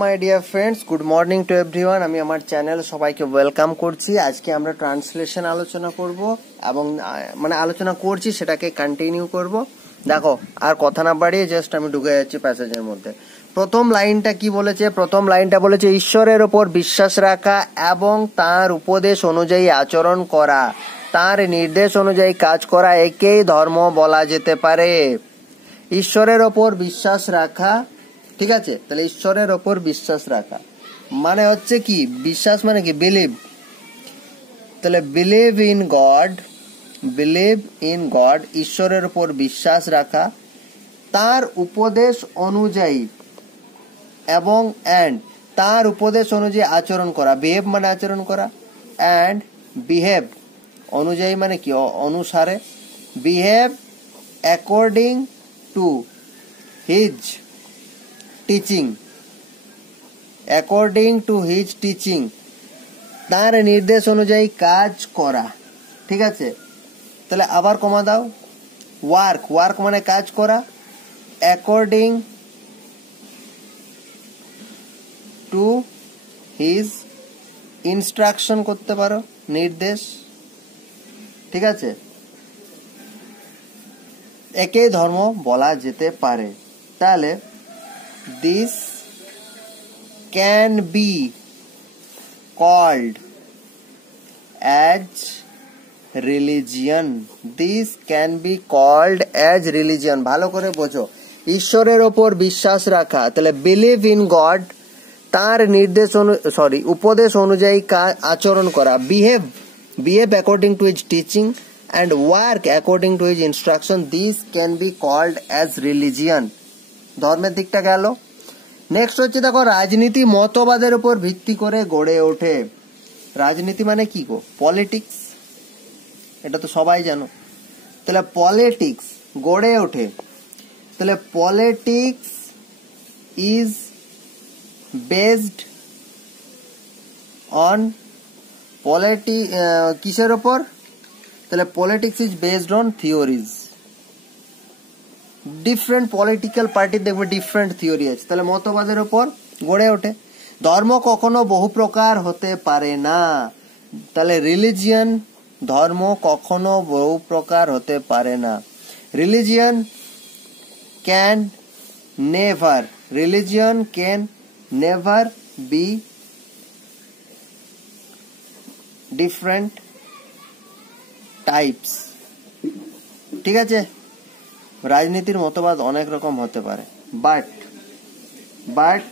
My dear friends, good morning to everyone. আমি আমার channel সবাইকে ওয়েলকাম করছি। আজকে আমরা ট্রান্সলেশন আলোচনা করব এবং আলোচনা করছি, সেটাকে কন্টিনিউ করব। দেখো, আর কথা না বাড়িয়ে জাস্ট আমি ঢুকে যাচ্ছি প্যাসেজের মধ্যে। প্রথম লাইনটা কি বলেছে? প্রথম লাইনটা বলেছে ঈশ্বরের ওপর বিশ্বাস রাখা এবং তার উপদেশ অনুযায়ী আচরণ করা, তার নির্দেশ অনুযায়ী কাজ করা, একেই ধর্ম বলা যেতে পারে। ঈশ্বরের ওপর বিশ্বাস রাখা, ঠিক আছে? তাহলে ঈশ্বরের ওপর বিশ্বাস রাখা মানে হচ্ছে কি? বিশ্বাস মানে কি? বিলিভ। তাহলে বিলিভ ইন গড, ঈশ্বরের ওপর বিশ্বাস রাখা, তার উপদেশ অনুযায়ী এবং তার উপদেশ অনুযায়ী আচরণ করা। বিহেভ মানে আচরণ করা, অ্যান্ড বিহেভ অনুযায়ী মানে কি? অনুসারে। Behave according to his teaching, তার নির্দেশ অনুযায়ী কাজ করা, ঠিক আছে? তাহলে আবার কমা দাও। ওয়ার্ক মানে কাজ করা, অ্যাকর্ডিং টু হিজ ইনস্ট্রাকশন করতে পারো, নির্দেশ, ঠিক আছে? একেই ধর্ম বলা যেতে পারে। তাহলে this can be called as religion. ভালো করে বোঝো। ঈশ্বরের ওপর বিশ্বাস রাখা, তাহলে বিলিভ ইন গড, তার নির্দেশ উপদেশ অনুযায়ী আচরণ করা। Behave according to his teaching and work according to his instruction. This can be called as religion. ধর্মের দিকটা গেল। নেক্সট হচ্ছে, দেখো, রাজনীতি মতবাদের উপর ভিত্তি করে গড়ে ওঠে। রাজনীতি মানে কি গো? পলিটিক্স, এটা তো সবাই জানো। তাহলে পলিটিক্স গড়ে ওঠে, তাহলে পলিটিক্স ইজ বেসড অন কিসের ওপর? তাহলে politics is based on theories. Different political পার্টির দেখবে ডিফারেন্ট থিওরি আছে, তাহলে মতবাদের উপর গড়ে ওঠে। ধর্ম কখনো বহু প্রকার হতে পারে না, তাহলে ধর্ম কখনো বহু প্রকার হতে পারে না। Religion can never be different types, ঠিক আছে? রাজনীতির মতবাদ অনেক রকম হতে পারে, but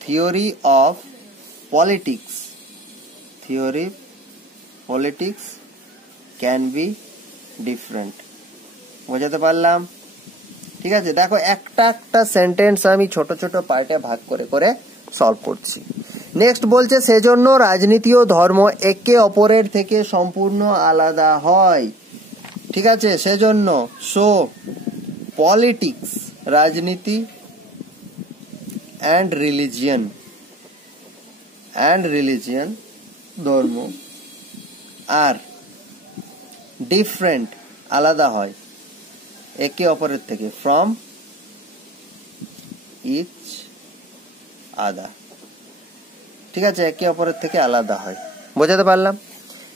theory of politics can be different. বোঝাতে পারলাম? ঠিক আছে। দেখো, একটা সেন্টেন্স আমি ছোট ছোট পার্টে ভাগ করে করে সলভ করছি। নেক্সট বলছে, সেজন্য রাজনীতি ও ধর্ম একে অপরের থেকে সম্পূর্ণ আলাদা হয়, ঠিক আছে? সেজন্য পলিটিক্স, রাজনীতি অ্যান্ড রিলিজিয়ন ধর্ম আর ডিফারেন্ট, আলাদা হয় একে অপরের থেকে, ফ্রম ইচ আদার, ঠিক আছে? একে অপরের থেকে আলাদা হয়। বোঝাতে পারলাম?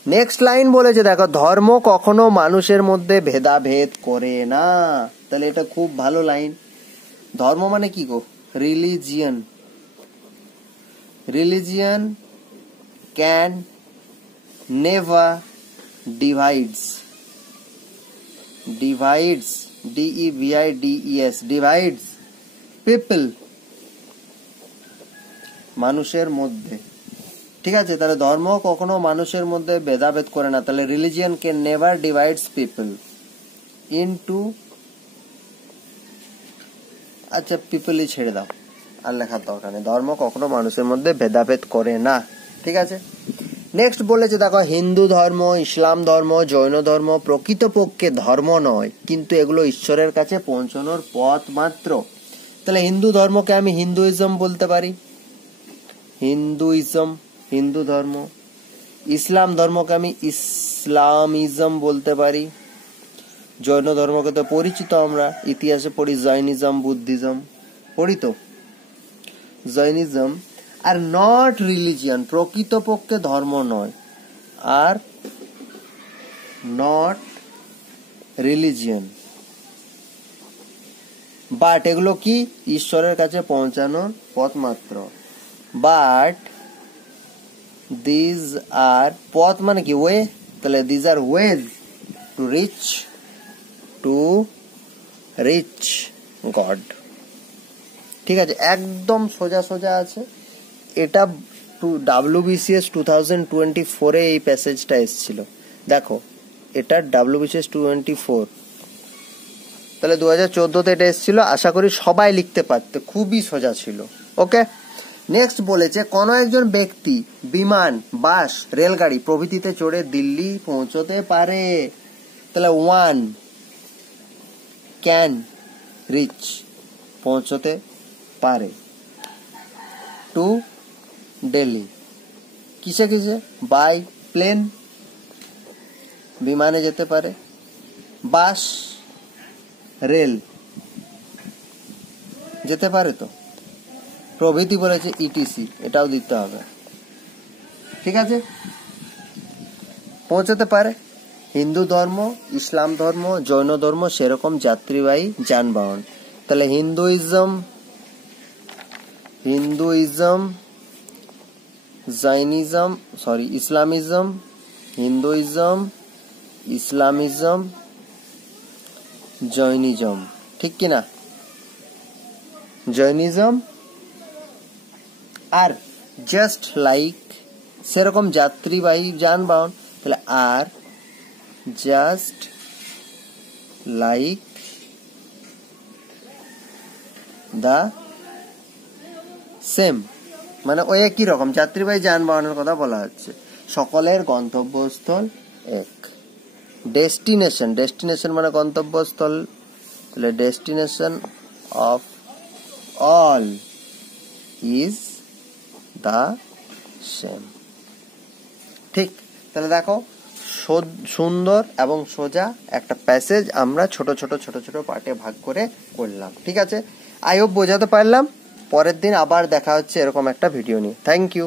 নেক্সট লাইন বলেছে, দেখো, ধর্ম কখনো মানুষের মধ্যে ভেদাভেদ করে না। তাহলে এটা খুব ভালো লাইন। ধর্ম মানে কি গো? Religion can never divides divides people, মানুষের মধ্যে, ঠিক আছে? তাহলে ধর্ম কখনো মানুষের মধ্যে ভেদাভেদ করে না। তাহলে religion can never divides people into, আচ্ছা পিপলই ছেড়ে দাও, আর লেখার দরকার নেই। ধর্ম কখনো মানুষের মধ্যে ভেদাভেদ করে না, ঠিক আছে? নেক্সট বলেছে, দেখো, হিন্দু ধর্ম, ইসলাম ধর্ম, জৈন ধর্ম প্রকৃতপক্ষে ধর্ম নয়, কিন্তু এগুলো ঈশ্বরের কাছে পৌঁছানোর পথ মাত্র। তাহলে হিন্দু ধর্মকে আমি হিন্দুইজম বলতে পারি, হিন্দু ধর্ম। ইসলাম ধর্মকে আমি ইসলামিজম বলতে পারি। জৈন ধর্মকে তো পরিচিত, আমরা ইতিহাসে পড়ি, জৈনিজম, বুদ্ধিজম পড়ি তো। জৈনিজম আর নট রিলিজিয়ান, প্রকৃতপক্ষে ধর্ম নয়, আর নট রিলিজিয়ান, বাট এগুলো কি ঈশ্বরের কাছে পৌঁছানোর পথ মাত্র। বাট দিজ আর, পথ মানে কি ওয়ে, তাহলে these are ways to reach god. ঠিক আছে, একদম সোজা সোজা আছে। এটা WBCS 2024 এই প্যাসেজটা এসেছিল, দেখো এটা WBCS 24, তাহলে 2014 এটা এসেছিল। আশা করি সবাই লিখতে পারতে, খুবই সোজা ছিল। ওকে, নেক্সট বলেছে কোন একজন ব্যক্তি বিমান, বাস, রেলগাড়ি প্রভৃতিতে চড়ে দিল্লি পৌঁছতে পারে। তাহলে 1 ক্যান রিচ, পৌঁছতে পারে। 2 দিল্লি, কিসে কিসে, বাই প্লেন, বিমানে যেতে পারে, বাস, রেল যেতে পারে তো, প্রভৃতি বলেছে ইটিসি, এটাও দিতে হবে। ঠিক আছে, পৌঁছতে পারে। হিন্দু ধর্ম, ইসলাম ধর্ম, জৈন ধর্ম সেরকম যাত্রীবাহী যানবাহন। তাহলে Hinduism, Jainism, Islamism, Hinduism, Islamism, Jainism, ঠিক কিনা? জৈনিজম আর জাস্ট লাইক সেরকম যাত্রীবাহী যানবাহন, তাহলে আর জাস্ট লাইক দা সেম, মানে ওই একই রকম যাত্রীবাহী যানবাহনের কথা বলা হচ্ছে। সকলের গন্তব্যস্থল এক। ডেস্টিনেশন মানে গন্তব্যস্থল, তাহলে destination of all is the same. ঠিক, তাহলে দেখো সুন্দর এবং সোজা একটা প্যাসেজ আমরা ছোট ছোট পার্টে ভাগ করে করলাম। ঠিক আছে, আই হোপ বোঝাতে পারলাম। পরের দিন আবার দেখা হচ্ছে এরকম একটা ভিডিও নিয়ে। Thank you.